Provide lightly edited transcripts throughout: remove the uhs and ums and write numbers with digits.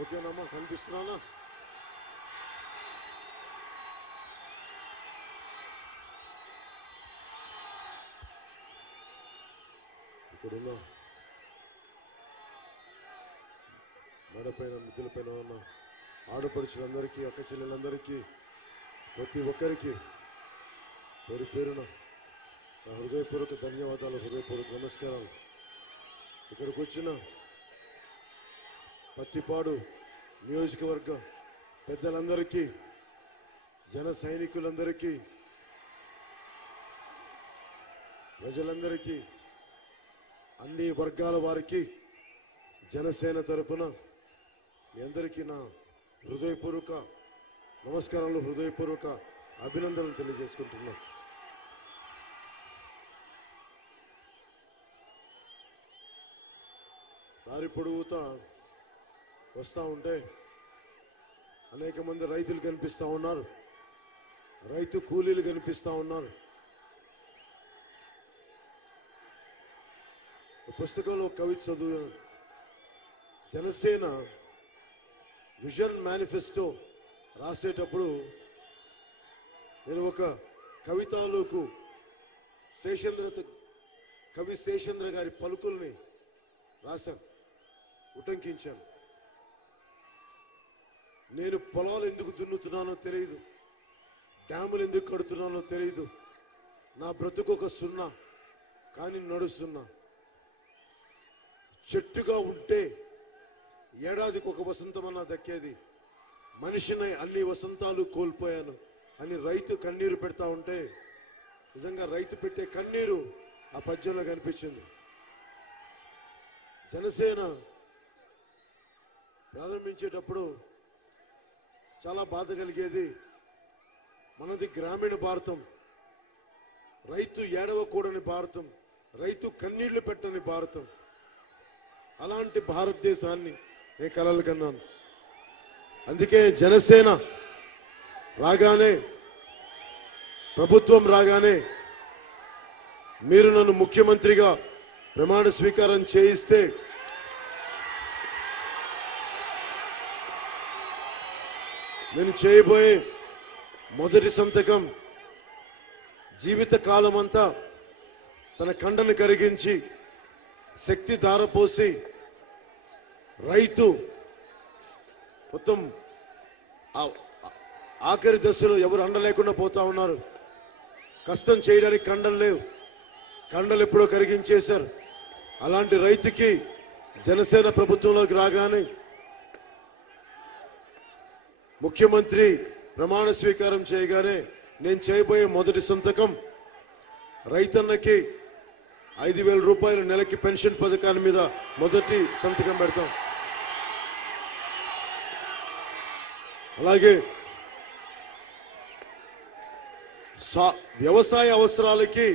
ఓకేనమ్మా, కనిపిస్తున్నానా? ఇక్కడున్న మెడపైన మిద్దులపైన ఉన్న ఆడపడుచులందరికీ, అక్క చెల్లెలందరికీ, ప్రతి ఒక్కరికి పేరు పేరున నా హృదయపూర్వక ధన్యవాదాలు, హృదయపూర్వక నమస్కారాలు. ఇక్కడికి వచ్చిన పత్తిపాడు నియోజకవర్గ పెద్దలందరికీ, జన సైనికులందరికీ, ప్రజలందరికీ, అన్ని వర్గాల వారికి జనసేన తరపున మీ అందరికీ నా హృదయపూర్వక నమస్కారాలు, హృదయపూర్వక అభినందనలు తెలియజేసుకుంటున్నాను. దారి పొడవుతా వస్తూ ఉంటే అనేక మంది రైతులు కనిపిస్తూ ఉన్నారు, రైతు కూలీలు కనిపిస్తూ ఉన్నారు. పుస్తకంలో కవి చదువు, జనసేన విజన్ మేనిఫెస్టో రాసేటప్పుడు నేను ఒక కవితాలోకు కవి శేషేంద్ర గారి పలుకుల్ని రాశాను, ఉటంకించాను. నేను పొలాలు ఎందుకు దున్నుతున్నానో తెలియదు, డ్యాములు ఎందుకు కడుతున్నానో తెలియదు, నా బ్రతుకు ఒక సున్నా, కానీ నడుస్తున్నా. చెట్టుగా ఉంటే ఏడాదికి ఒక వసంతమన్నా దక్కేది, మనిషిని అన్ని వసంతాలు కోల్పోయాను అని రైతు కన్నీరు పెడతా ఉంటే, నిజంగా రైతు పెట్టే కన్నీరు ఆ పద్యంలో కనిపించింది. జనసేన ప్రారంభించేటప్పుడు చాలా బాధ కలిగేది. మనది గ్రామీణ భారతం, రైతు ఏడవకూడని భారతం, రైతు కన్నీళ్లు పెట్టని భారతం. అలాంటి భారతదేశాన్ని నేను కలలు కన్నాను. అందుకే జనసేన రాగానే, ప్రభుత్వం రాగానే మీరు నన్ను ముఖ్యమంత్రిగా ప్రమాణ స్వీకారం చేయిస్తే నేను చేయబోయే మొదటి సంతకం, జీవిత కాలం అంతా తన కండను కరిగించి శక్తి ధారపోసి రైతు మొత్తం ఆఖరి దశలో ఎవరు అండ లేకుండా పోతా ఉన్నారు. కష్టం చేయడానికి కండలు లేవు, కండలు ఎప్పుడో కరిగించేశారు. అలాంటి రైతుకి జనసేన ప్రభుత్వంలోకి రాగానే ముఖ్యమంత్రి ప్రమాణ స్వీకారం చేయగానే నేను చేయబోయే మొదటి సంతకం, రైతన్నకి 5,000 రూపాయలు నెలకి పెన్షన్ పథకాన్ని మీద మొదటి సంతకం పెడతాం. అలాగే వ్యవసాయ అవసరాలకి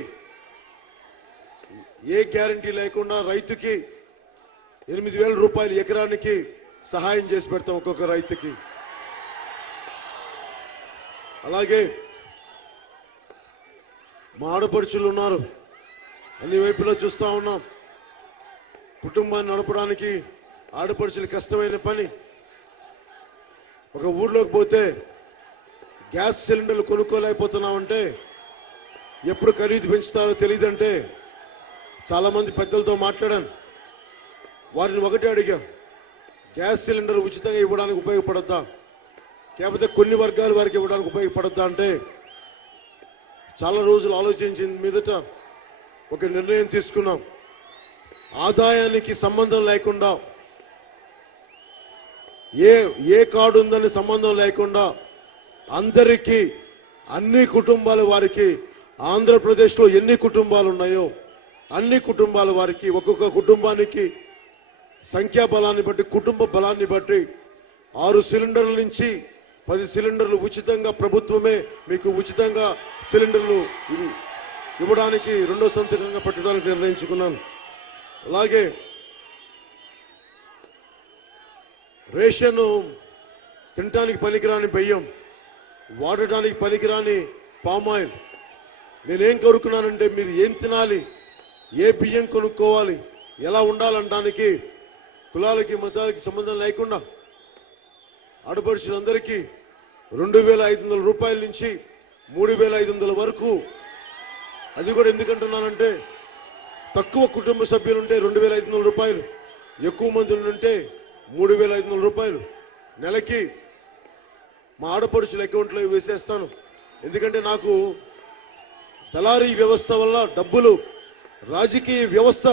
ఏ గ్యారంటీ లేకుండా రైతుకి 8,000 రూపాయలు ఎకరానికి సహాయం చేసి పెడతాం ఒక్కొక్క రైతుకి. అలాగే మా ఆడపడుచులు ఉన్నారు, అన్ని వైపులా చూస్తా ఉన్నాం. కుటుంబాన్ని నడపడానికి ఆడపడుచులు కష్టమైన పని. ఒక ఊర్లోకి పోతే గ్యాస్ సిలిండర్లు కొనుక్కోలేకపోతున్నామంటే, ఎప్పుడు ఖరీదు పెంచుతారో తెలియదంటే చాలా మంది పెద్దలతో మాట్లాడాను. వారిని ఒకటే అడిగా, గ్యాస్ సిలిండర్ ఉచితంగా ఇవ్వడానికి ఉపయోగపడద్దా, లేకపోతే కొన్ని వర్గాల వారికి ఇవ్వడానికి ఉపయోగపడద్దా అంటే చాలా రోజులు ఆలోచించిన మీదట ఒక నిర్ణయం తీసుకున్నాం. ఆదాయానికి సంబంధం లేకుండా, ఏ కార్డు ఉందని సంబంధం లేకుండా అందరికీ, అన్ని కుటుంబాల వారికి, ఆంధ్రప్రదేశ్లో ఎన్ని కుటుంబాలు ఉన్నాయో అన్ని కుటుంబాల వారికి, ఒక్కొక్క కుటుంబానికి సంఖ్యాబలాన్ని బట్టి, కుటుంబ బలాన్ని బట్టి 6 సిలిండర్ల నుంచి 10 సిలిండర్లు ఉచితంగా ప్రభుత్వమే మీకు ఉచితంగా సిలిండర్లు ఇవ్వడానికి రెండో సంతకంగా పెట్టడానికి నిర్ణయించుకున్నాను. అలాగే రేషన్ తినడానికి పనికిరాని బియ్యం, వాడటానికి పనికిరాని పామాయిల్. నేనేం కోరుకున్నానంటే, మీరు ఏం తినాలి, ఏ బియ్యం కొనుక్కోవాలి, ఎలా ఉండాలనడానికి కులాలకి మతాలకి సంబంధం లేకుండా ఆడపడుచులందరికీ 2,500 రూపాయల నుంచి 3,500 వరకు. అది కూడా ఎందుకంటున్నానంటే తక్కువ కుటుంబ సభ్యులుంటే 2,500 రూపాయలు, ఎక్కువ మంది ఉంటే 3,500 రూపాయలు నెలకి మా ఆడపడుచుల అకౌంట్లో వేసేస్తాను. ఎందుకంటే నాకు దళారీ వ్యవస్థ వల్ల డబ్బులు రాజకీయ వ్యవస్థ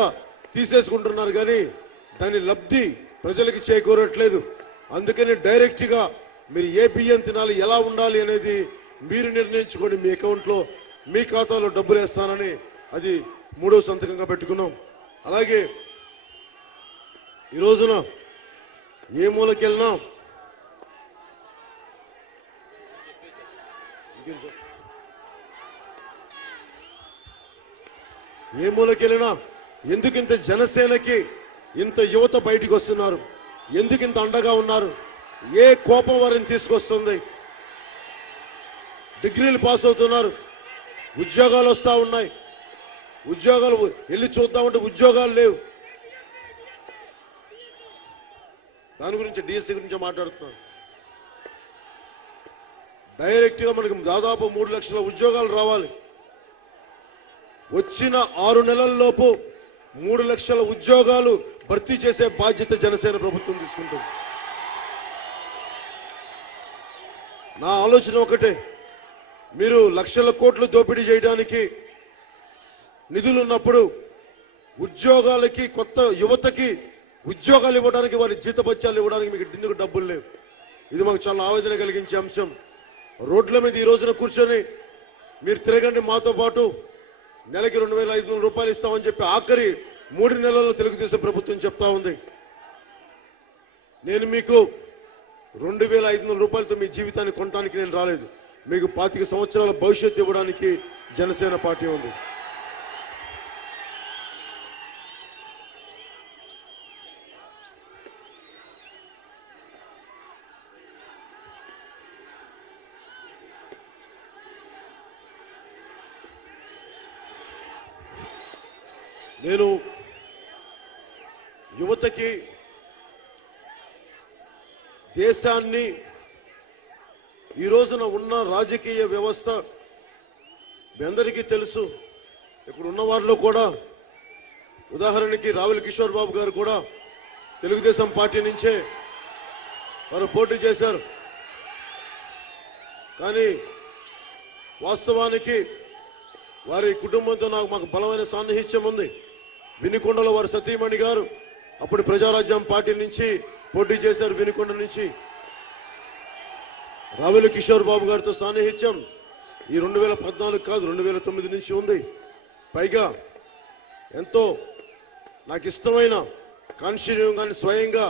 తీసేసుకుంటున్నారు కానీ దాని లబ్ధి ప్రజలకి చేకూరట్లేదు. అందుకని డైరెక్ట్ గా మీరు ఏ బియ్యం తినాలి, ఎలా ఉండాలి అనేది మీరు నిర్ణయించుకొని మీ అకౌంట్లో మీ ఖాతాలో డబ్బులు వేస్తానని అది 3వ సంతకంగా పెట్టుకున్నాం. అలాగే ఈ రోజున ఏ మూలకెళ్ళినా ఎందుకింత జనసేనకి ఇంత యువత బయటికి వస్తున్నారు, ఎందుకింత అండగా ఉన్నారు, ఏ కోపం వారిని తీసుకొస్తుంది? డిగ్రీలు పాస్ అవుతున్నారు, ఉద్యోగాలు వస్తా ఉన్నాయి, ఉద్యోగాలు వెళ్ళి చూద్దామంటే ఉద్యోగాలు లేవు. దాని గురించి డిఎస్సీ గురించి మాట్లాడుతున్నాను. డైరెక్ట్ గా మనకు దాదాపు 3 లక్షల ఉద్యోగాలు రావాలి. వచ్చిన 6 నెలల్లోపు 3 లక్షల ఉద్యోగాలు భర్తీ చేసే బాధ్యత జనసేన ప్రభుత్వం తీసుకుంటుంది. నా ఆలోచన ఒకటే, మీరు లక్షల కోట్లు దోపిడీ చేయడానికి నిధులున్నప్పుడు ఉద్యోగాలకి, కొత్త యువతకి ఉద్యోగాలు ఇవ్వడానికి, వారి జీతభత్యాలు ఇవ్వడానికి మీకు ఎందుకు డబ్బులు లేవు? ఇది మాకు చాలా ఆవేదన కలిగించే అంశం. రోడ్ల మీద ఈ రోజున కూర్చొని మీరు తిరగండి మాతో పాటు, నెలకి 2,500 రూపాయలు ఇస్తామని చెప్పి ఆఖరి 3 నెలల్లో తెలుగుదేశం ప్రభుత్వం చెప్తా ఉంది. నేను మీకు 2,500 రూపాయలతో మీ జీవితాన్ని కొనడానికి నేను రాలేదు. మీకు 25 సంవత్సరాల భవిష్యత్తు ఇవ్వడానికి జనసేన పార్టీ ఉంది. నేను యువతకి, దేశాన్ని, ఈ రోజున ఉన్న రాజకీయ వ్యవస్థ మీ అందరికీ తెలుసు. ఇక్కడ ఉన్న వారిలో కూడా ఉదాహరణకి రావుల కిషోర్ బాబు గారు కూడా తెలుగుదేశం పార్టీ నుంచే వారు పోటీ చేశారు. కానీ వాస్తవానికి వారి కుటుంబంతో మాకు బలమైన సాన్నిహిత్యం ఉంది. వినుకొండలో వారి సతీమణి గారు అప్పుడు ప్రజారాజ్యం పార్టీ నుంచి పోటీ చేశారు. వినుకొండ నుంచి రావుల కిషోర్ బాబు గారితో సాన్నిహిత్యం ఈ 2014 కాదు, 2009 నుంచి ఉంది. పైగా ఎంతో నాకు ఇష్టమైన కాన్స్టిట్యూషన్ కానీ స్వయంగా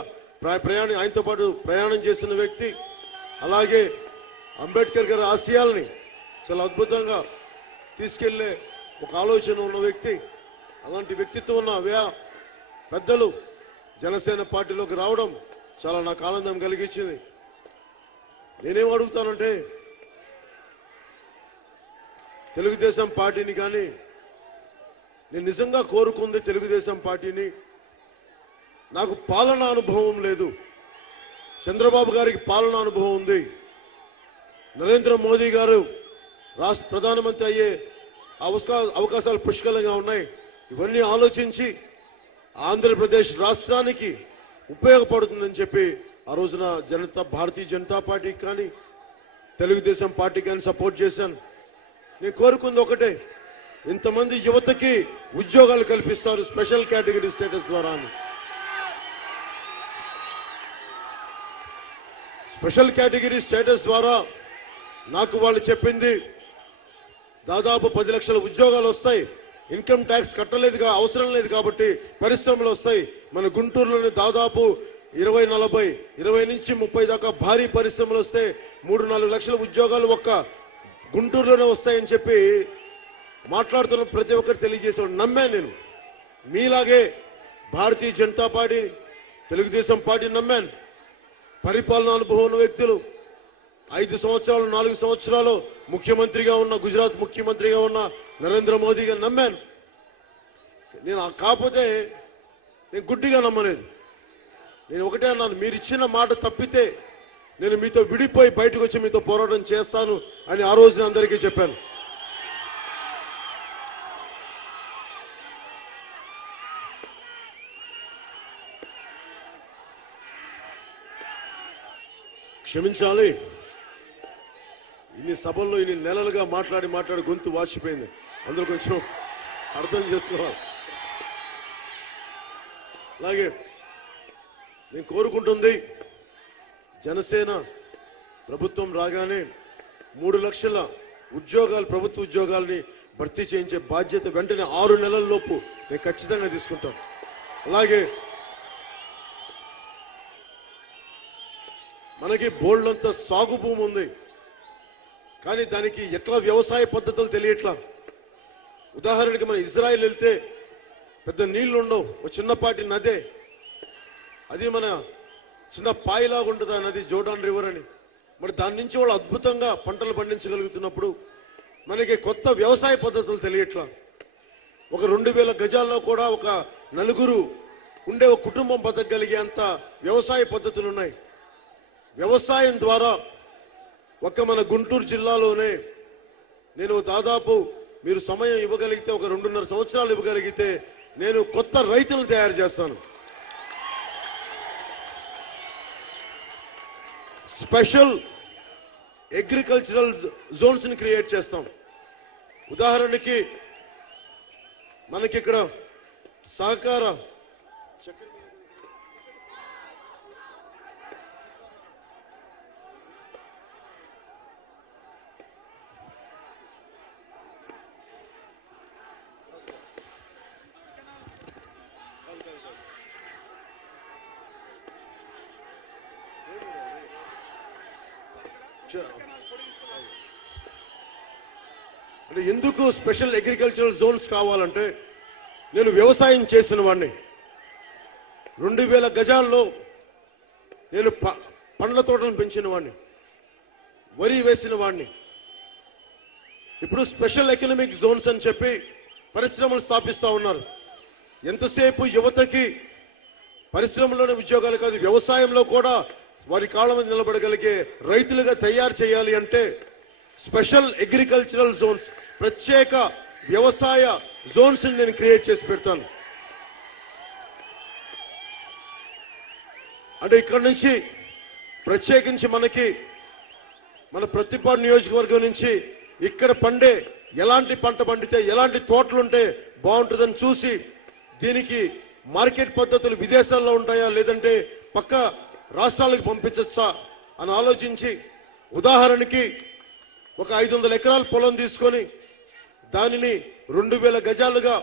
ఆయనతో పాటు ప్రయాణం చేసిన వ్యక్తి. అలాగే అంబేద్కర్ గారి ఆశయాల్ని చాలా అద్భుతంగా తీసుకెళ్లే ఒక ఆలోచన ఉన్న వ్యక్తి. అలాంటి వ్యక్తిత్వం ఉన్న పెద్దలు జనసేన పార్టీలోకి రావడం చాలా నాకు ఆనందం కలిగించింది. నేనేం అడుగుతానంటే, తెలుగుదేశం పార్టీని కానీ, నేను నిజంగా కోరుకుంది తెలుగుదేశం పార్టీని. నాకు పాలనా అనుభవం లేదు. చంద్రబాబు గారికి పాలనా అనుభవం ఉంది. నరేంద్ర మోదీ గారు రాష్ట్ర ప్రధానమంత్రి అయ్యే అవకాశాలు పుష్కలంగా ఉన్నాయి. ఇవన్నీ ఆలోచించి ఆంధ్రప్రదేశ్ రాష్ట్రానికి ఉపయోగపడుతుందని చెప్పి ఆ రోజున భారతీయ జనతా పార్టీకి కానీ తెలుగుదేశం పార్టీకి కానీ సపోర్ట్ చేశాను. నేను కోరుకుంది ఒకటే, ఇంతమంది యువతకి ఉద్యోగాలు కల్పిస్తారు స్పెషల్ కేటగిరీ స్టేటస్ ద్వారా అని. స్పెషల్ కేటగిరీ స్టేటస్ ద్వారా నాకు వాళ్ళు చెప్పింది దాదాపు 10 లక్షల ఉద్యోగాలు వస్తాయి. ఇన్కమ్ ట్యాక్స్ కట్టలేదుగా, అవసరం లేదు కాబట్టి పరిశ్రమలు వస్తాయి. మన గుంటూరులోని దాదాపు 20 నుంచి 30 దాకా భారీ పరిశ్రమలు వస్తే 3-4 లక్షల ఉద్యోగాలు ఒక్క గుంటూరులోనే వస్తాయని చెప్పి మాట్లాడుతున్న ప్రతి ఒక్కరు తెలియజేసాడు. నమ్మాను నేను. మీలాగే భారతీయ జనతా పార్టీ, తెలుగుదేశం పార్టీ నమ్మాను. పరిపాలనా అనుభవం ఉన్న వ్యక్తులు 5 సంవత్సరాలు 4 సంవత్సరాలు ముఖ్యమంత్రిగా ఉన్న, గుజరాత్ ముఖ్యమంత్రిగా ఉన్న నరేంద్ర మోదీ గారిని నమ్మాను. నేను కాకపోతే నేను గుడ్డిగా నమ్మలేదు. నేను ఒకటే అన్నాను, మీరు ఇచ్చిన మాట తప్పితే నేను మీతో విడిపోయి బయటకు వచ్చి మీతో పోరాటం చేస్తాను అని ఆ రోజున అందరికీ చెప్పాను. క్షమించాలి, ఇన్ని సభల్లో ఇన్ని నెలలుగా మాట్లాడి గొంతు వాచిపోయింది. అందరూ కొంచెం అర్థం చేసుకోవాలి. అలాగే నేను కోరుకుంటుంది, జనసేన ప్రభుత్వం రాగానే 3 లక్షల ఉద్యోగాలు, ప్రభుత్వ ఉద్యోగాల్ని భర్తీ చేయించే బాధ్యత వెంటనే 6 నెలల లోపు నేను ఖచ్చితంగా తీసుకుంటాం. అలాగే మనకి బోల్డంత సాగు భూమి ఉంది, కానీ దానికి ఎట్లా వ్యవసాయ పద్ధతులు తెలియట్లా. ఉదాహరణకి మన ఇజ్రాయెల్ వెళ్తే పెద్ద నీళ్లు ఉండవు, ఒక చిన్నపాటి నదే, అది మన చిన్న పాయిలాగా ఉంటుంది ఆ నది, జోర్డాన్ రివర్ అని. మరి దాని నుంచి వాళ్ళు అద్భుతంగా పంటలు పండించగలుగుతున్నప్పుడు మనకి కొత్త వ్యవసాయ పద్ధతులు తెలియట్లా. ఒక 2000 గజాల్లో కూడా ఒక నలుగురు ఉండే ఒక కుటుంబం బతకగలిగేంత వ్యవసాయ పద్ధతులు ఉన్నాయి. వ్యవసాయం ద్వారా ఒక్క మన గుంటూరు జిల్లాలోనే నేను దాదాపు మీరు సమయం ఇవ్వగలిగితే ఒక 2.5 సంవత్సరాలు ఇవ్వగలిగితే నేను కొత్త రైతులను తయారు చేస్తాను. స్పెషల్ అగ్రికల్చరల్ జోన్స్ ని క్రియేట్ చేస్తాం. ఉదాహరణకి మనకిక్కడ సహకార అంటే ఎందుకు స్పెషల్ అగ్రికల్చరల్ జోన్స్ కావాలంటే, నేను వ్యవసాయం చేసిన వాడిని. 2000 గజాల్లో నేను పండ్ల తోటలను పెంచిన వాడిని, వరి వేసిన వాడిని. ఇప్పుడు స్పెషల్ ఎకనామిక్ జోన్స్ అని చెప్పి పరిశ్రమలు స్థాపిస్తా ఉన్నారు. ఎంతసేపు యువతకి పరిశ్రమలోనే ఉద్యోగాలు కాదు, వ్యవసాయంలో కూడా వారి కాళ్ళ మీద నిలబడగలిగే రైతులుగా తయారు చేయాలి అంటే స్పెషల్ అగ్రికల్చరల్ జోన్స్, ప్రత్యేక వ్యవసాయ జోన్స్ నేను క్రియేట్ చేసి పెడతాను. అంటే ఇక్కడ నుంచి ప్రత్యేకించి మనకి మన ప్రతిపాడు నియోజకవర్గం నుంచి ఇక్కడ పండే ఎలాంటి పంట పండితే ఎలాంటి తోటలుంటే బాగుంటుందని చూసి దీనికి మార్కెట్ పద్ధతులు విదేశాల్లో ఉంటాయా లేదంటే పక్క రాష్ట్రాలకు పంపించచ్చా అని ఆలోచించి, ఉదాహరణకి ఒక 500 ఎకరాల పొలం తీసుకొని దానిని 2000 గజాలుగా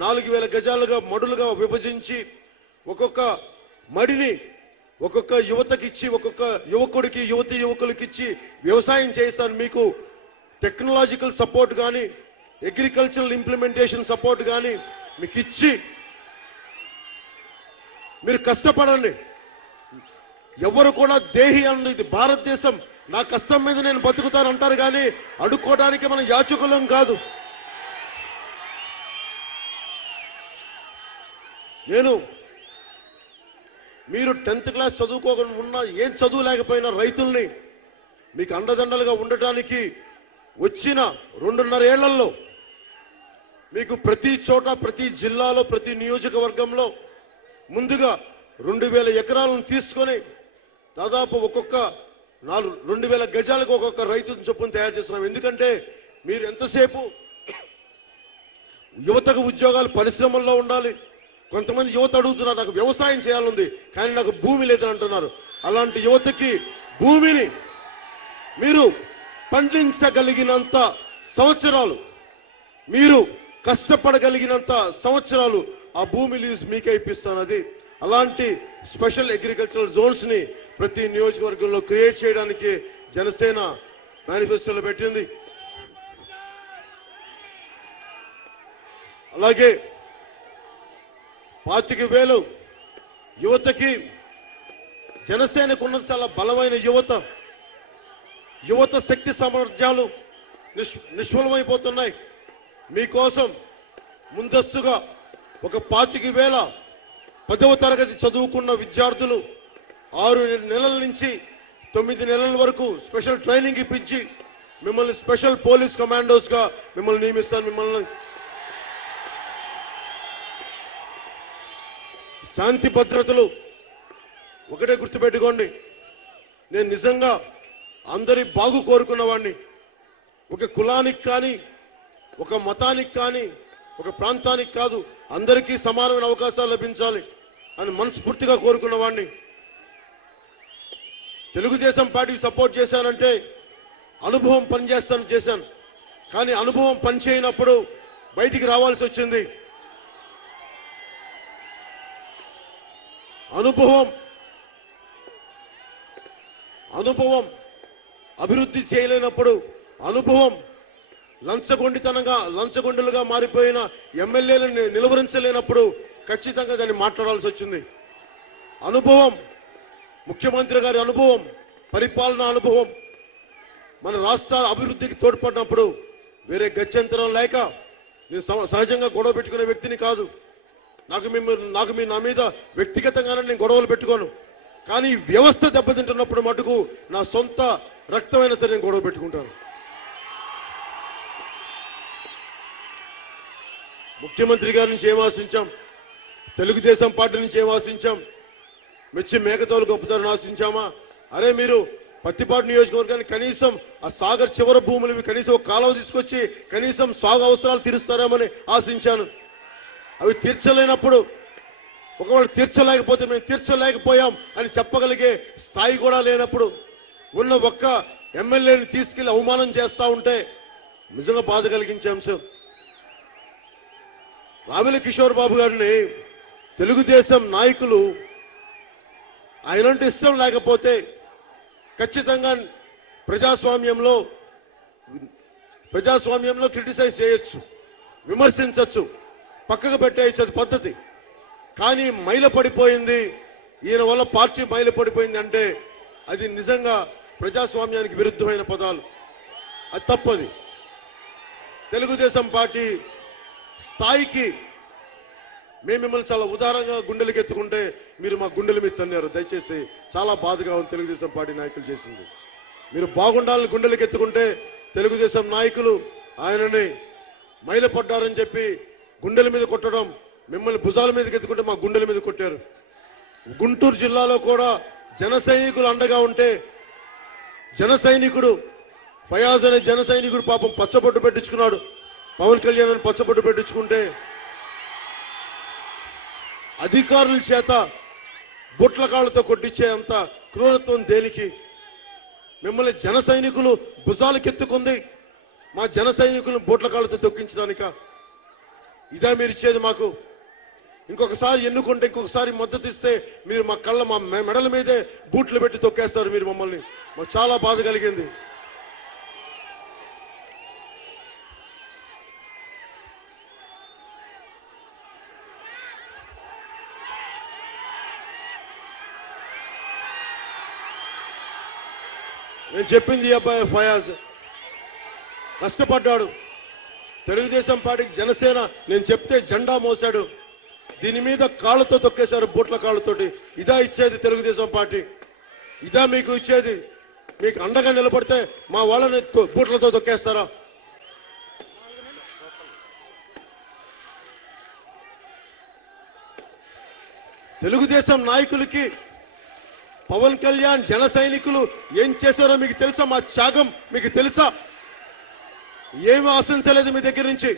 4000 గజాలుగా మడులుగా విభజించి ఒక్కొక్క మడిని ఒక్కొక్క యువతకిచ్చి, ఒక్కొక్క యువకుడికి యువకులకిచ్చి వ్యవసాయం చేస్తాను. మీకు టెక్నాలజికల్ సపోర్ట్ కానీ అగ్రికల్చరల్ ఇంప్లిమెంటేషన్ సపోర్ట్ కానీ మీకు ఇచ్చి మీరు కష్టపడండి. ఎవరు కూడా దేహి అన్నది, ఇది భారతదేశం, నా కష్టం మీద నేను బతుకుతాను అంటారు కానీ అడుక్కోవడానికి మనం యాచకులం కాదు. మీరు 10th క్లాస్ చదువుకోకుండా ఉన్నా, ఏం చదువు లేకపోయినా రైతుల్ని మీకు అండదండలుగా ఉండటానికి వచ్చిన 2.5 ఏళ్లలో మీకు ప్రతి చోట, ప్రతి జిల్లాలో, ప్రతి నియోజకవర్గంలో ముందుగా 2000 ఎకరాలను తీసుకొని దాదాపు ఒక్కొక్క 2000 గజాలకు ఒక్కొక్క రైతుని చొప్పున తయారు చేస్తున్నాం. ఎందుకంటే మీరు ఎంతసేపు యువతకు ఉద్యోగాలు పరిశ్రమల్లో ఉండాలి. కొంతమంది యువత అడుగుతున్నారు, నాకు వ్యవసాయం చేయాలంది కానీ నాకు భూమి లేదని అంటున్నారు. అలాంటి యువతకి భూమిని మీరు పండించగలిగినంత సంవత్సరాలు, మీరు కష్టపడగలిగినంత సంవత్సరాలు ఆ భూమి లీజ్ మీకే ఇప్పిస్తాను. అది అలాంటి స్పెషల్ అగ్రికల్చరల్ జోన్స్ ని ప్రతి నియోజకవర్గంలో క్రియేట్ చేయడానికి జనసేన మేనిఫెస్టోలో పెట్టింది. అలాగే 25,000 యువతకి, జనసేనకు ఉన్నది చాలా బలమైన యువత శక్తి సామర్థ్యాలు నిష్ఫలమైపోతున్నాయి. మీకోసం ముందస్తుగా ఒక 25,000 10వ తరగతి చదువుకున్న విద్యార్థులు 6 నెలల నుంచి 9 నెలల వరకు స్పెషల్ ట్రైనింగ్ ఇప్పించి మిమ్మల్ని స్పెషల్ పోలీస్ కమాండోస్ గా మిమ్మల్ని నియమిస్తాను. మిమ్మల్ని శాంతి భద్రతలు ఒకటే గుర్తుపెట్టుకోండి. నేను నిజంగా అందరి బాగు కోరుకున్నవాడిని. ఒక కులానికి కానీ, ఒక మతానికి కానీ, ఒక ప్రాంతానికి కాదు, అందరికీ సమానమైన అవకాశాలు లభించాలి అని మనస్ఫూర్తిగా కోరుకున్నవాడిని. తెలుగుదేశం పార్టీకి సపోర్ట్ చేశానంటే అనుభవం చేశాను. కానీ అనుభవం పనిచేయనప్పుడు బయటికి రావాల్సి వచ్చింది. అనుభవం అభివృద్ధి చేయలేనప్పుడు, అనుభవం లంచగొండులుగా మారిపోయిన ఎమ్మెల్యేలను నిలువరించలేనప్పుడు ఖచ్చితంగా దాన్ని మాట్లాడాల్సి వచ్చింది. అనుభవం, ముఖ్యమంత్రి గారి అనుభవం, పరిపాలనా అనుభవం మన రాష్ట్ర అభివృద్ధికి తోడ్పడినప్పుడు వేరే గత్యంతరం లేక, నేను సహజంగా గొడవ పెట్టుకునే వ్యక్తిని కాదు. నా మీద వ్యక్తిగతంగానే నేను గొడవలు పెట్టుకోను. కానీ వ్యవస్థ దెబ్బతింటున్నప్పుడు మటుకు నా సొంత రక్తమైనా సరే నేను గొడవ పెట్టుకుంటాను. ముఖ్యమంత్రి గారి నుంచి ఏం ఆశించాం? తెలుగుదేశం పార్టీ నుంచి ఏం ఆశించాం? మెచ్చి మేకతోలు గొప్పతనం ఆశించామా? అరే మీరు పత్తిపాడు నియోజకవర్గానికి కనీసం ఆ సాగర్ చివరి భూములు కనీసం ఒక కాలువ తీసుకొచ్చి కనీసం సాగు అవసరాలు తీరుస్తారేమని ఆశించాను. అవి తీర్చలేనప్పుడు, ఒకవేళ తీర్చలేకపోతే మేము తీర్చలేకపోయాం అని చెప్పగలిగే స్థాయి కూడా లేనప్పుడు ఉన్న ఒక్క ఎమ్మెల్యేని తీసుకెళ్లి అవమానం చేస్తా ఉంటే నిజంగా బాధ కలిగించే అంశం. రావెల కిషోర్ బాబు గారిని తెలుగుదేశం నాయకులు ఆయనంటే ఇష్టం లేకపోతే ఖచ్చితంగా ప్రజాస్వామ్యంలో క్రిటిసైజ్ చేయొచ్చు, విమర్శించవచ్చు, పక్కకు పెట్టేయచ్చు, అది పద్ధతి. కానీ మైలపడిపోయింది, ఈయన వల్ల పార్టీ మైలపడిపోయింది అంటే అది నిజంగా ప్రజాస్వామ్యానికి విరుద్ధమైన పదాలు. అది తప్పది. తెలుగుదేశం పార్టీ స్థాయికి మేము మిమ్మల్ని చాలా ఉదారంగా గుండెలకు ఎత్తుకుంటే మీరు మా గుండెల మీద తన్నారు. దయచేసి చాలా బాధగా ఉంది తెలుగుదేశం పార్టీ నాయకులు చేసింది. మీరు బాగుండాలని గుండెలకు ఎత్తుకుంటే తెలుగుదేశం నాయకులు ఆయనని మైలపడ్డారని చెప్పి గుండెల మీద కొట్టడం, మిమ్మల్ని భుజాల మీదకి ఎత్తుకుంటే మా గుండెల మీద కొట్టారు. గుంటూరు జిల్లాలో కూడా జన సైనికులు అండగా ఉంటే, జన సైనికుడు ఫయాజ్ అనే జన సైనికుడు పాపం పచ్చబొట్టు పెట్టించుకున్నాడు, పవన్ కళ్యాణ్ అని పచ్చబొట్టు పెట్టించుకుంటే అధికారుల చేత బొట్ల కాళ్లతో కొట్టించే అంత క్రూరత్వం దేనికి? మిమ్మల్ని జన సైనికులు భుజాలకెత్తుకుంది మా జన సైనికులను బొట్ల కాళ్లతో తొక్కించడానిక? ఇదే మీరు ఇచ్చేది మాకు? ఇంకొకసారి ఎన్నుకుంటే, ఇంకొకసారి మద్దతు ఇస్తే మీరు మా మెడల మీదే బూట్లు పెట్టి తొక్కేస్తారు మీరు మమ్మల్ని. మాకు చాలా బాధ కలిగింది. నేను చెప్పింది ఈ అబ్బాయి ఫయాజ్ కష్టపడ్డాడు. తెలుగుదేశం పార్టీకి జనసేన నేను చెప్తే జెండా మోసాడు. దీని మీద కాళ్ళతో తొక్కేశారు, బూట్ల కాళ్ళతోటి. ఇదా ఇచ్చేది తెలుగుదేశం పార్టీ? ఇదా మీకు ఇచ్చేది? మీకు అండగా నిలబడితే మా వాళ్ళని బూట్లతో తొక్కేస్తారా? తెలుగుదేశం నాయకులకి పవన్ కళ్యాణ్ జన సైనికులు ఏం చేశారో మీకు తెలుసా? మా త్యాగం మీకు తెలుసా? ఏమి ఆశించలేదు మీ దగ్గర నుంచి,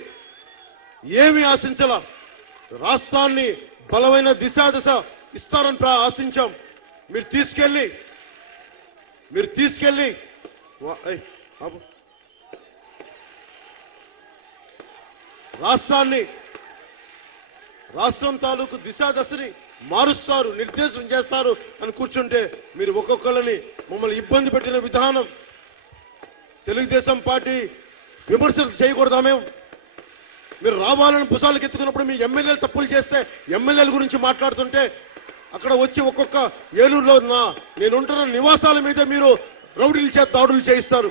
ఏమి ఆశించలా. రాష్ట్రాన్ని బలమైన దిశ ఇస్తారని ఆశించాం. మీరు తీసుకెళ్లి రాష్ట్రం తాలూకు దిశని మారుస్తారు, నిర్దేశం చేస్తారు అని కూర్చుంటే మీరు ఒక్కొక్కరిని మమ్మల్ని ఇబ్బంది పెట్టిన విధానం. తెలుగుదేశం పార్టీ విమర్శలు చేయకూడదా? మీరు రావాలని భుజాలకు ఎత్తుకున్నప్పుడు మీ ఎమ్మెల్యేలు తప్పులు చేస్తే ఎమ్మెల్యేల గురించి మాట్లాడుతుంటే అక్కడ వచ్చి ఒక్కొక్క ఏలూరులో నేనుంటున్న నివాసాల మీద మీరు రౌడీల చేత దాడులు చేయిస్తారు,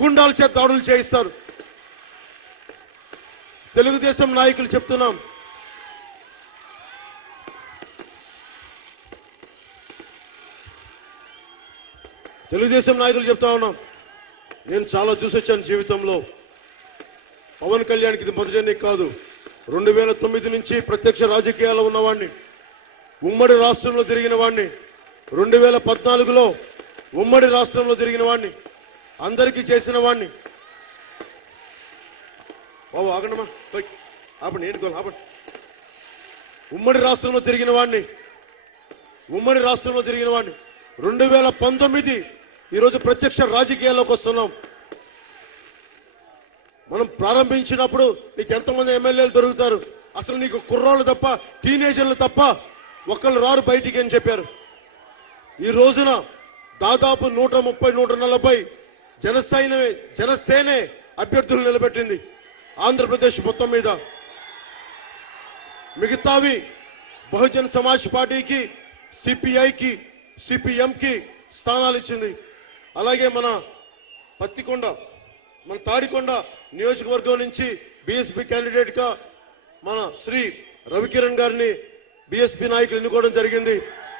గుండాల చేత దాడులు చేయిస్తారు. తెలుగుదేశం నాయకులు చెప్తున్నాం, తెలుగుదేశం నాయకులు చెప్తా ఉన్నాం, నేను చాలా చూసొచ్చాను జీవితంలో. పవన్ కళ్యాణ్కి ఇది మొదటి ఎన్నిక కాదు. 2009 నుంచి ప్రత్యక్ష రాజకీయాల్లో ఉన్నవాడిని, ఉమ్మడి రాష్ట్రంలో తిరిగిన వాడిని, 2014లో ఉమ్మడి రాష్ట్రంలో తిరిగిన వాడిని, అందరికీ చేసిన వాడిని. బాబు ఆగండమ్మా, ఆపండి, ఏంటి ఆపండి. ఉమ్మడి రాష్ట్రంలో తిరిగిన వాడిని 2019 ఈరోజు ప్రత్యక్ష రాజకీయాల్లోకి వస్తున్నాం. మనం ప్రారంభించినప్పుడు నీకు ఎంతమంది ఎమ్మెల్యేలు దొరుకుతారు, అసలు నీకు కుర్రోళ్ళు తప్ప టీనేజర్లు తప్ప ఒక్కళ్ళు రారు బయటికి అని చెప్పారు. ఈ రోజున దాదాపు 130-140 జనసేన అభ్యర్థులు నిలబెట్టింది ఆంధ్రప్రదేశ్ మొత్తం మీద. మిగతావి బహుజన్ సమాజ్ పార్టీకి, సిపిఐకి, సిపిఎంకి స్థానాలు ఇచ్చింది. అలాగే మన పత్తికొండ, మన తాడికొండ నియోజకవర్గం నుంచి బీఎస్పీ క్యాండిడేట్ గా మన శ్రీ రవికిరణ్ గారిని బీఎస్పీ నాయకులు ఎన్నుకోవడం జరిగింది.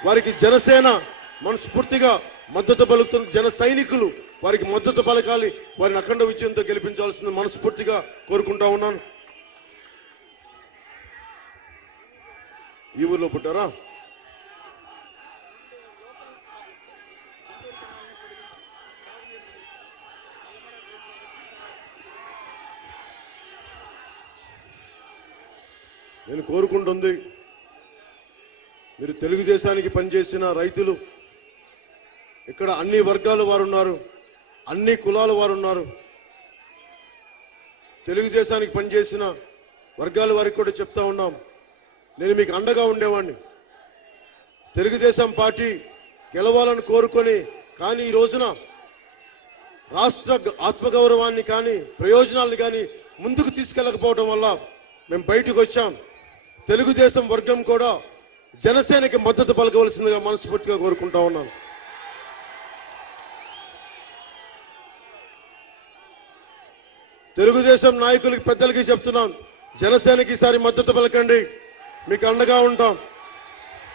వారికి జనసేన మనస్ఫూర్తిగా మద్దతు పలుకుతున్న జన సైనికులు వారికి మద్దతు పలకాలి, వారిని అఖండ విజయంతో గెలిపించాల్సింది మనస్ఫూర్తిగా కోరుకుంటా ఉన్నాను. ఈ ఊర్లో పుట్టారా? నేను కోరుకుంటుంది, మీరు తెలుగుదేశానికి పనిచేసిన రైతులు, ఇక్కడ అన్ని వర్గాల వారు ఉన్నారు, అన్ని కులాల వారు ఉన్నారు. తెలుగుదేశానికి పనిచేసిన వర్గాల వారికి కూడా చెప్తా ఉన్నాం, నేను మీకు అండగా ఉండేవాడిని. తెలుగుదేశం పార్టీ గెలవాలని కోరుకొని, కానీ ఈ రోజున రాష్ట్ర ఆత్మగౌరవాన్ని కానీ ప్రయోజనాలను కానీ ముందుకు తీసుకెళ్లకపోవడం వల్ల మేము బయటకు వచ్చాం. తెలుగుదేశం వర్గం కూడా జనసేనకి మద్దతు పలకవలసిందిగా మనస్ఫూర్తిగా కోరుకుంటా ఉన్నాను. తెలుగుదేశం నాయకులకి, పెద్దలకి చెప్తున్నాను, జనసేనకి ఈసారి మద్దతు పలకండి, మీకు అండగా ఉంటాం.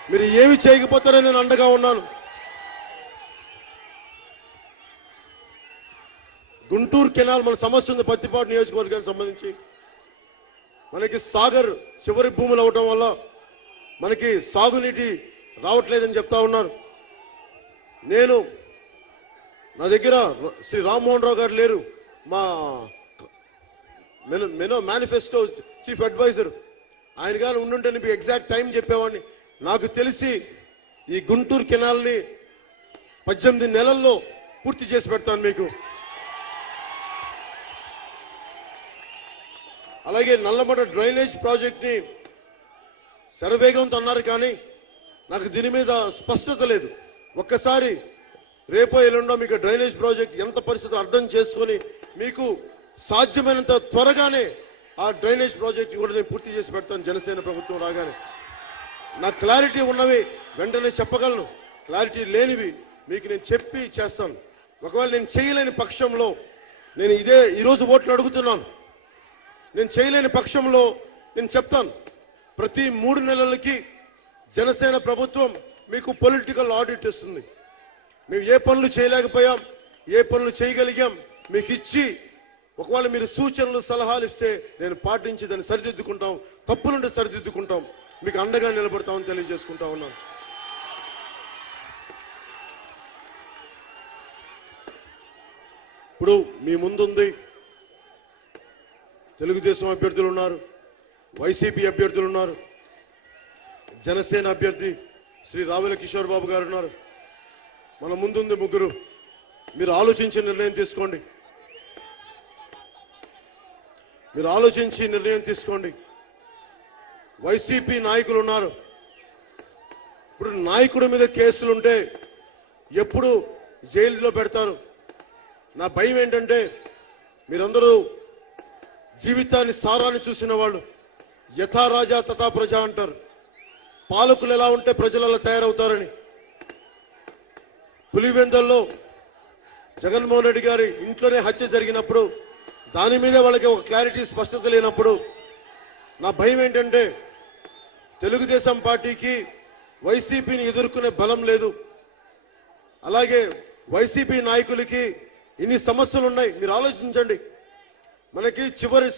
మీరు ఏమి చేయకపోతారో నేను అండగా ఉన్నాను. గుంటూరు కెనాల్ మన సమస్య ఉంది, పత్తిపాడు నియోజకవర్గానికి సంబంధించి. మనకి సాగర్ చివరి భూములు అవటం వల్ల మనకి సాగునీటి రావట్లేదని చెప్తా ఉన్నారు. నా దగ్గర శ్రీ రామ్మోహన్ రావు గారు లేరు, మా మేనిఫెస్టో చీఫ్ అడ్వైజర్. ఆయన గారు ఉండుంటే మీకు ఎగ్జాక్ట్ టైం చెప్పేవాడిని. నాకు తెలిసి ఈ గుంటూరు కెనాల్ని 18 నెలల్లో పూర్తి చేసి పెడతాను మీకు. అలాగే నల్లమడ డ్రైనేజ్ ప్రాజెక్ట్ ని శరవేగంతో అన్నారు, కానీ నాకు దీని మీద స్పష్టత లేదు. ఒక్కసారి రేపో ఎల్లుండో మీకు డ్రైనేజ్ ప్రాజెక్ట్ ఎంత పరిస్థితులు అర్థం చేసుకొని మీకు సాధ్యమైనంత త్వరగానే ఆ డ్రైనేజ్ ప్రాజెక్ట్ కూడా నేను పూర్తి చేసి పెడతాను జనసేన ప్రభుత్వం రాగానే. నాకు క్లారిటీ ఉన్నవి వెంటనే చెప్పగలను, క్లారిటీ లేనివి మీకు నేను చెప్పి చేస్తాను. ఒకవేళ నేను చేయలేని పక్షంలో నేను ఈరోజు ఓట్లు అడుగుతున్నాను. నేను చేయలేని పక్షంలో నేను చెప్తాను, ప్రతి 3 నెలలకి జనసేన ప్రభుత్వం మీకు పొలిటికల్ ఆడిట్ ఇస్తుంది. మేము ఏ పనులు చేయలేకపోయాం, ఏ పనులు చేయగలిగాం మీకు ఇచ్చి, ఒకవేళ మీరు సూచనలు సలహాలు ఇస్తే నేను పాటించి దాన్ని సరిదిద్దుకుంటాం, తప్పులుంటే సరిదిద్దుకుంటాం, మీకు అండగా నిలబడతామని తెలియజేసుకుంటా ఉన్నాం. ఇప్పుడు మీ ముందుంది తెలుగుదేశం అభ్యర్థులు ఉన్నారు, వైసీపీ అభ్యర్థులు ఉన్నారు, జనసేన అభ్యర్థి శ్రీ రావుల కిషోర్ బాబు గారు ఉన్నారు. మన ముందుంది ముగ్గురు. మీరు ఆలోచించి నిర్ణయం తీసుకోండి. వైసీపీ నాయకులు ఉన్నారు. ఇప్పుడు నాయకుడి మీద కేసులుంటే ఎప్పుడు జైలులో పెడతారు. నా భయం ఏంటంటే, మీరందరూ జీవితాన్ని సారాన్ని చూసిన వాళ్ళు, యథా రాజా తథా ప్రజ అంటారు. పాలకులు ఎలా ఉంటే ప్రజలు అలా తయారవుతారని. పులివెందల్లో జగన్మోహన్ రెడ్డి గారి ఇంట్లోనే హత్య జరిగినప్పుడు దాని మీద వాళ్ళకి ఒక క్లారిటీ, స్పష్టత లేనప్పుడు నా భయం ఏంటంటే, తెలుగుదేశం పార్టీకి వైసీపీని ఎదుర్కొనే బలం లేదు. అలాగే వైసీపీ నాయకులకి ఇన్ని సమస్యలు ఉన్నాయి. మీరు ఆలోచించండి. మనకి చివరి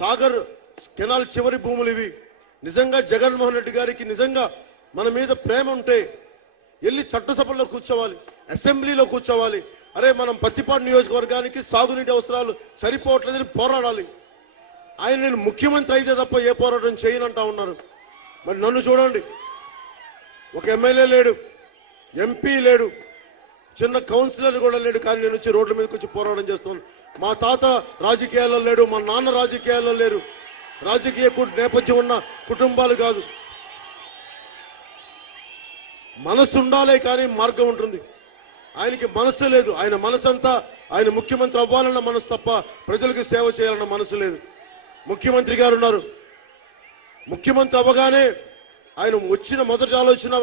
సాగర్ కెనాల్ చివరి భూములు ఇవి. నిజంగా జగన్మోహన్ రెడ్డి గారికి నిజంగా మన మీద ప్రేమ ఉంటే వెళ్ళి చట్టసభల్లో కూర్చోవాలి, అసెంబ్లీలో కూర్చోవాలి. అరే మనం పత్తిపాడు నియోజకవర్గానికి సాగునీటి అవసరాలు సరిపోవట్లేదని పోరాడాలి. ఆయన నేను ముఖ్యమంత్రి అయితే తప్ప ఏ పోరాటం చేయనంటా ఉన్నారు. మరి నన్ను చూడండి, ఒక ఎమ్మెల్యే లేడు, ఎంపీ లేడు, చిన్న కౌన్సిలర్ కూడా లేడు, కానీ నేను వచ్చి రోడ్ల మీదకి వచ్చి పోరాటం చేస్తున్నాను. మా తాత రాజకీయాల్లో లేడు, మా నాన్న రాజకీయాల్లో లేరు, రాజకీయ నేపథ్యం ఉన్న కుటుంబాలు కాదు. మనసు ఉండాలే కానీ మార్గం ఉంటుంది. ఆయనకి మనసు లేదు. ఆయన మనసంతా ఆయన ముఖ్యమంత్రి అవ్వాలన్న మనసు తప్ప ప్రజలకు సేవ చేయాలన్న మనసు లేదు. ముఖ్యమంత్రి గారు ఉన్నారు. ముఖ్యమంత్రి అవ్వగానే ఆయన వచ్చిన మొదటి ఆలోచన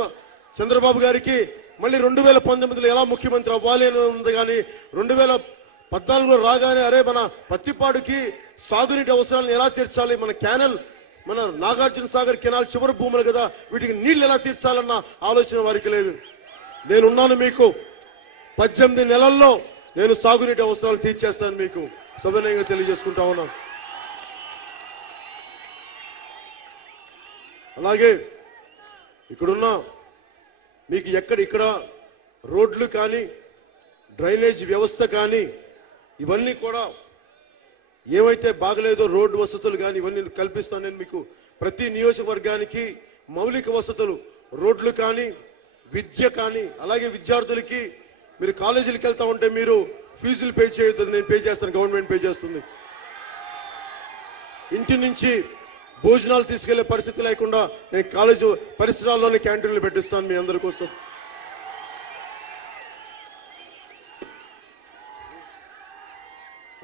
చంద్రబాబు గారికి మళ్ళీ 2019లో ఎలా ముఖ్యమంత్రి అవ్వాలి అని ఉంది. కానీ 2014లో రాగానే అరే మన పత్తిపాడుకి సాగునీటి అవసరాలను ఎలా తీర్చాలి, మన క్యానల్ మన నాగార్జున సాగర్ కెనాల్ చివరి భూములు కదా, వీటికి నీళ్లు ఎలా తీర్చాలన్న ఆలోచన వారికి లేదు. నేనున్నాను మీకు. 18 నెలల్లో నేను సాగునీటి అవసరాలు తీర్చేస్తాను మీకు సవినయంగా తెలియజేసుకుంటా ఉన్నాను. అలాగే ఇక్కడున్న మీకు ఇక్కడ రోడ్లు కానీ డ్రైనేజ్ వ్యవస్థ కానీ ఇవన్నీ కూడా ఏవైతే బాగలేదో రోడ్డు వసతులు కానీ ఇవన్నీ కల్పిస్తాను నేను మీకు. ప్రతి నియోజకవర్గానికి మౌలిక వసతులు, రోడ్లు కానీ విద్య కానీ, అలాగే విద్యార్థులకి మీరు కాలేజీలకు వెళ్తా ఉంటే మీరు ఫీజులు పే చేయొద్దు, నేను పే చేస్తాను, గవర్నమెంట్ పే చేస్తుంది. ఇంటి నుంచి భోజనాలు తీసుకెళ్లే పరిస్థితి లేకుండా నేను కాలేజీ పరిసరాల్లోనే క్యాంటీన్లు పెట్టిస్తాను మీ అందరి కోసం.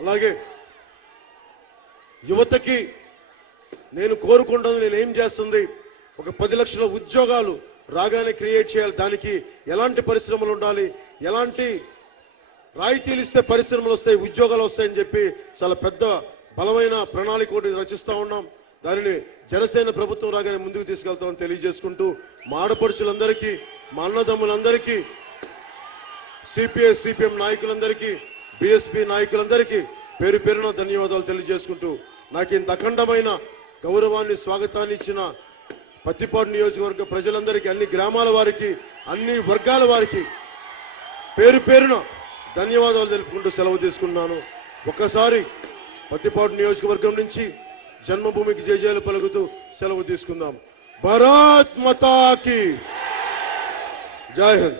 అలాగే యువతకి నేను కోరుకుంటుంది, నేను ఏం చేస్తుంది, ఒక 10 లక్షల ఉద్యోగాలు రాగానే క్రియేట్ చేయాలి. దానికి ఎలాంటి పరిశ్రమలు ఉండాలి, ఎలాంటి రాయితీలు ఇస్తే పరిశ్రమలు వస్తాయి, ఉద్యోగాలు వస్తాయని చెప్పి చాలా పెద్ద బలమైన ప్రణాళిక ఒకటి రచిస్తా ఉన్నాం. దానిని జనసేన ప్రభుత్వం రాగానే ముందుకు తీసుకెళ్తామని తెలియజేసుకుంటూ, మా ఆడపడుచులందరికీ, మా అన్నదమ్ములందరికీ, సిపిఐ సిపిఎం నాయకులందరికీ, బీఎస్పీ నాయకులందరికీ పేరు పేరున ధన్యవాదాలు తెలియజేసుకుంటూ, నాకు ఇంత అఖండమైన గౌరవాన్ని స్వాగతాన్ని ఇచ్చిన పత్తిపాడు నియోజకవర్గ ప్రజలందరికీ, అన్ని గ్రామాల వారికి, అన్ని వర్గాల వారికి పేరు పేరున ధన్యవాదాలు తెలుపుకుంటూ సెలవు తీసుకున్నాను. ఒక్కసారి పత్తిపాడు నియోజకవర్గం నుంచి జన్మభూమికి జయజయలు పలుకుతూ సెలవు తీసుకుందాం. భారత్ మాతా కీ జై హింద్.